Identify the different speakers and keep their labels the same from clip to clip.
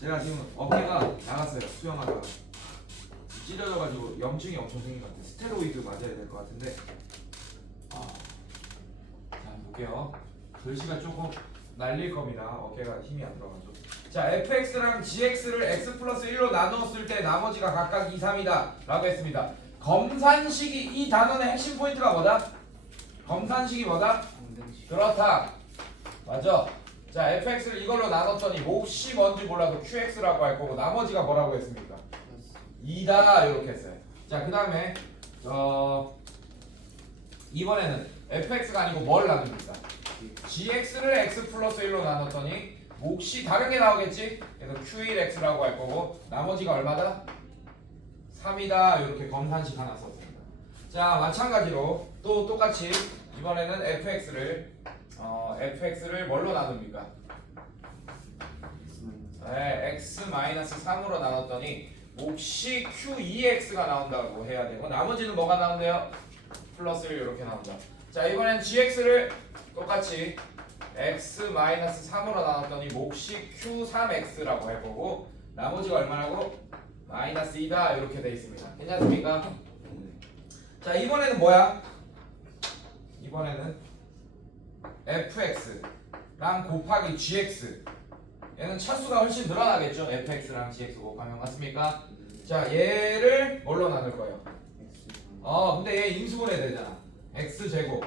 Speaker 1: 제가 지금 어깨가 나갔어요 수영하다가 찢어져가지고 염증이 엄청 생긴 것 같아요 스테로이드 맞아야 될 것 같은데 아. 자 볼게요 글씨가 조금 날릴 겁니다 어깨가 힘이 안 들어가죠 자 fx랑 gx를 x 플러스 1로 나누었을 때 나머지가 각각 2, 3이다 라고 했습니다 검산식이 이 단원의 핵심 포인트가 뭐다? 검산식이 뭐다? 그렇다. 맞아. 자, fx를 이걸로 나눴더니 몫이 뭔지 몰라서 qx라고 할 거고 나머지가 뭐라고 했습니까? 2다 이렇게 했어요. 자, 그 다음에 어 이번에는 fx가 아니고 뭘 나눕니까? gx를 x 플러스 1로 나눴더니 몫이 다른 게 나오겠지? 그래서 q1x라고 할 거고 나머지가 얼마다? 3이다 이렇게 검산식 하나 썼습니다. 자 마찬가지로 또 똑같이 이번에는 fx를 어, fx를 뭘로 나눕니까? 네, x 마이너스 3으로 나눴더니 몫이 q2x가 나온다고 해야 되고 나머지는 뭐가 나온대요? 플러스 1 이렇게 나온다. 자 이번엔 gx를 똑같이 x 마이너스 3으로 나눴더니 몫이 q3x라고 할 거고 나머지가 얼마라고? 마이너스 2다 이렇게 돼 있습니다. 괜찮습니까? 자 이번에는 뭐야? 이번에는 fx랑 곱하기 gx 얘는 차수가 훨씬 늘어나겠죠? fx랑 gx 곱하면 맞습니까? 자 얘를 뭘로 나눌 거예요? 어 근데 얘 인수분해 되잖아 x 제곱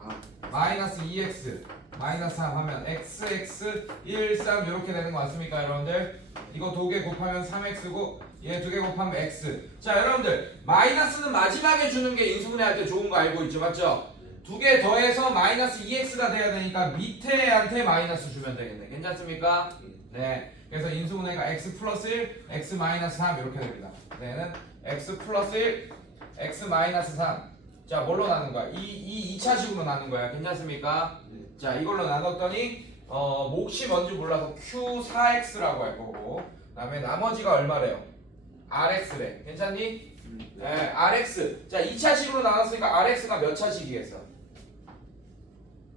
Speaker 2: 아
Speaker 1: 마이너스 2x 마이너스 3 하면 xx 1 3 이렇게 되는 거 맞습니까 여러분들? 이거 두 개 곱하면 3x고 얘 두 개 곱하면 x 자 여러분들 마이너스는 마지막에 주는 게 인수분해 할 때 좋은 거 알고 있죠 맞죠? 두 개 더해서 마이너스 2x가 돼야 되니까 밑에 한테 마이너스 주면 되겠네 괜찮습니까? 네 그래서 인수분해가 x 플러스 1 x 마이너스 3 이렇게 됩니다 얘는 x 플러스 1 x 마이너스 3 자 뭘로 나눈 거야? 이, 이 2차식으로 나눈 거야 괜찮습니까? 자 이걸로 나눴더니 어 몫이 뭔지 몰라서 Q4X라고 할 거고 그 다음에 나머지가 얼마래요? RX래 괜찮니? 네 RX 자 2차식으로 나눴으니까 RX가 몇 차식이겠어?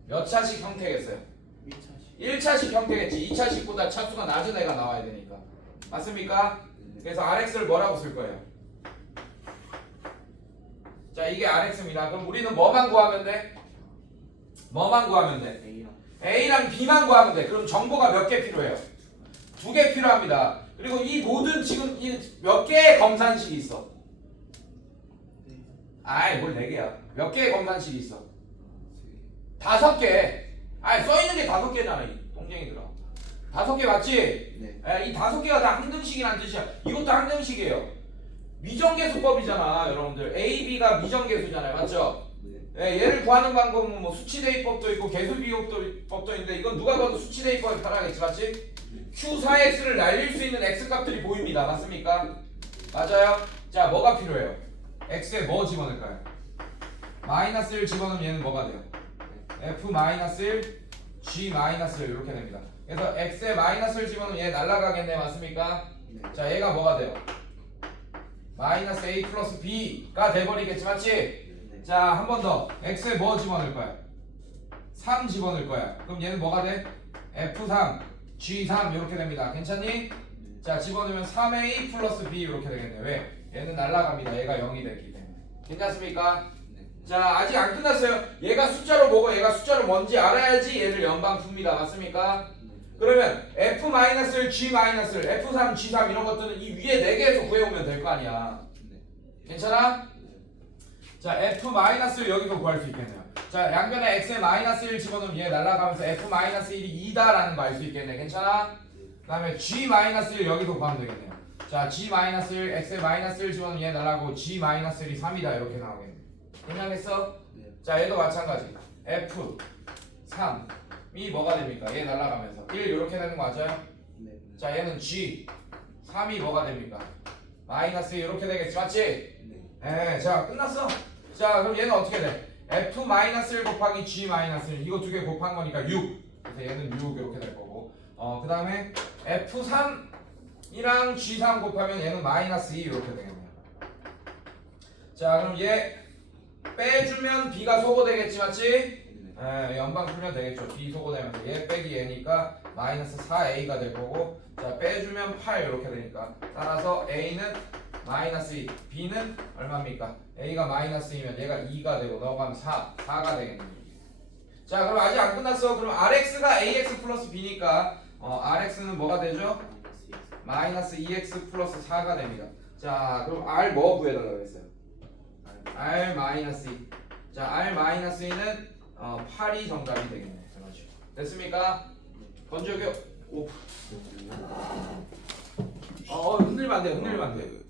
Speaker 1: 몇 차식 형태겠어요? 1차식 형태겠지 2차식보다 차수가 낮은 애가 나와야 되니까 맞습니까? 그래서 RX를 뭐라고 쓸 거예요? 자 이게 RX입니다 그럼 우리는 뭐만 구하면 돼? 뭐만 구하면 돼?
Speaker 2: A랑
Speaker 1: A랑 B만 구하면 돼. 그럼 정보가 몇 개 필요해요? 두 개 필요합니다. 그리고 이 모든 지금 이 몇 개의 검산식이 있어? 아이 뭘 네 개야? 몇 개의 검산식이 있어? 다섯 개. 아이 써 있는 게 다섯 개잖아 이 똥쟁이들아. 다섯 개 맞지?
Speaker 2: 네
Speaker 1: 에, 이 다섯 개가 다 항등식이라는 뜻이야. 이것도 항등식이에요. 미정계수법이잖아, 여러분들. A, B가 미정계수잖아요, 맞죠?
Speaker 2: 네
Speaker 1: 예, 얘를 구하는 방법은 뭐 수치대입법도 있고 계수비용법도 있는데 이건 누가 봐도 수치대입법에 따라가겠지 맞지? Q4X를 날릴 수 있는 X 값들이 보입니다 맞습니까? 맞아요? 자 뭐가 필요해요? X에 뭐 집어넣을까요? 마이너스 1 집어넣으면 얘는 뭐가 돼요? F 마이너스 1 G 마이너스 1 이렇게 됩니다 그래서 X에 마이너스 1 집어넣으면 얘 날라가겠네 맞습니까?
Speaker 2: 네.
Speaker 1: 자 얘가 뭐가 돼요? 마이너스 A 플러스 B가 돼버리겠지 맞지?
Speaker 2: 네.
Speaker 1: 자, 한 번 더. x에 뭐 집어넣을 거야? 3 집어넣을 거야. 그럼 얘는 뭐가 돼? f3, g3 이렇게 됩니다. 괜찮니? 자, 집어넣으면 3a 플러스 b 이렇게 되겠네. 왜? 얘는 날라갑니다. 얘가 0이 됐기 때문에. 괜찮습니까?
Speaker 2: 네.
Speaker 1: 자, 아직 안 끝났어요. 얘가 숫자로 보고 얘가 숫자로 뭔지 알아야지 얘를 연방 풉니다. 맞습니까? 그러면 f-1, g-1, f3, g3 이런 것들은 이 위에 4개에서 구해오면 될 거 아니야.
Speaker 2: 네.
Speaker 1: 괜찮아? 자, f-를 여기서 구할 수 있겠네요. 자, 양변에 x에 마이너스 1 집어넣으면 얘 날아가면서 f-1이 2다라는 거 알 수 있겠네. 괜찮아? 그 다음에 g-1 여기서 구하면 되겠네요. 자, g-1, x에 마이너스 1 집어넣으면 얘 날아가고 g-1이 3이다 이렇게 나오겠네. 괜찮겠어?
Speaker 2: 네.
Speaker 1: 자, 얘도 마찬가지. f 3이 뭐가 됩니까? 얘 날아가면서 1 이렇게 되는 거 맞아요?
Speaker 2: 네.
Speaker 1: 자, 얘는 g 3이 뭐가 됩니까? 마이너스 이렇게 되겠지, 맞지?
Speaker 2: 네.
Speaker 1: 예, 자 끝났어. 자 그럼 얘는 어떻게 돼? f 마이너스 1 곱하기 g 마이너스 1 이거 두 개 곱한 거니까 6. 그래서 얘는 6 이렇게 될 거고. 어 그 다음에 f 3 이랑 g 3 곱하면 얘는 마이너스 2 이렇게 되겠네요. 자 그럼 얘 빼주면 b가 소거되겠지 맞지?
Speaker 2: 네.
Speaker 1: 예, 연방 풀면 되겠죠. b 소거되면서 얘 빼기 얘니까 마이너스 4a가 될 거고 자 빼주면 8 이렇게 되니까 따라서 a는 마이너스 2 b는 얼마입니까? a가 마이너스 2면 얘가 2가 되고 넘어가면 4 4가 되겠네 자 그럼 아직 안 끝났어 그럼 rx가 ax 플러스 b니까 어, rx는 뭐가 되죠? 마이너스 2x 플러스 4가 됩니다 자 그럼 r 뭐 구해달라고 했어요? R 마이너스 2 자, R 마이너스 2는 어, 8이 정답이 되겠네. 이런 식으로. 됐습니까? 건조교. 오. 어, 흔들면 안 돼. 흔들면 안 돼.